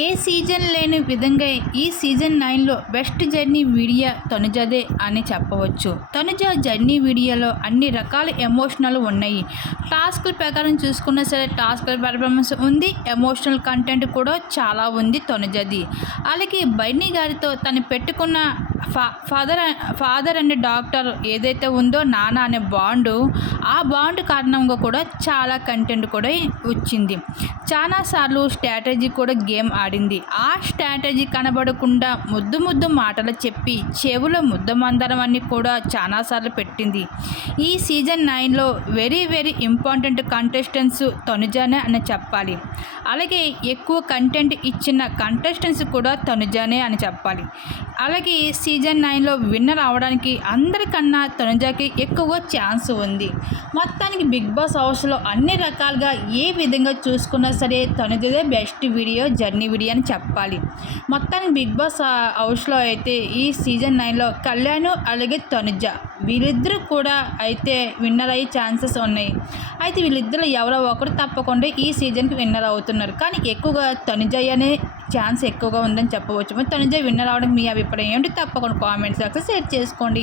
ఏ season లేని విధంగా ఈ సీజన్ 9లో బెస్ట్ జర్నీ వీడియో తనుజదే అని చెప్పవచ్చు. తనుజ జర్నీ వీడియోలో అన్ని రకాల ఎమోషనల్ ఉన్నాయి. టాస్కుల ప్రకారం చూసుకున్నా సరే టాస్కుల పెర్ఫార్మెన్స్ ఉంది, ఎమోషనల్ కంటెంట్ కూడా చాలా ఉంది తనుజది. అలాగే బన్నీ గారితో తను పెట్టుకున్న ఫాదర్ అండ్ డాక్టర్ ఏదైతే ఉందో నాన్న అనే బాండు, ఆ బాండ్ కారణంగా కూడా చాలా కంటెంట్ కూడా వచ్చింది. చాలాసార్లు స్ట్రాటజీ కూడా గేమ్ ఆడింది. ఆ స్ట్రాటజీ కనబడకుండా ముద్దు మాటలు చెప్పి చెవులో ముద్దమందరం అని కూడా చాలాసార్లు పెట్టింది. ఈ సీజన్ 9లో వెరీ ఇంపార్టెంట్ కంటెస్టెంట్స్ తనుజానే అని చెప్పాలి. అలాగే ఎక్కువ కంటెంట్ ఇచ్చిన కంటెస్టెంట్స్ కూడా తనుజానే అని చెప్పాలి. అలాగే సీజన్ 9లో విన్నర్ అవడానికి అందరికన్నా తనుజాకి ఎక్కువ ఛాన్స్ ఉంది. మొత్తానికి బిగ్ బాస్ హౌస్లో అన్ని రకాలుగా ఏ విధంగా చూసుకున్నా సరే తనుజదే బెస్ట్ వీడియో జర్నీ వీడియో అని చెప్పాలి. మొత్తానికి బిగ్ బాస్ హౌస్లో అయితే ఈ సీజన్ 9లో కళ్యాణ్ అలాగే తనుజ వీళ్ళిద్దరూ కూడా అయితే విన్నర్ అయ్యే ఛాన్సెస్ ఉన్నాయి. అయితే వీళ్ళిద్దరు ఎవరో ఒకరు తప్పకుండా ఈ సీజన్కి విన్నర్ అవుతున్నారు. కానీ ఎక్కువగా తనుజ అనే ఛాన్స్ ఎక్కువగా ఉందని చెప్పవచ్చు. మరి తనుజ విన్నర్ అవడానికి మీ అభిప్రాయం ఏంటి? తప్పకుండా కామెంట్ సెక్షన్లో షేర్ చేసుకోండి.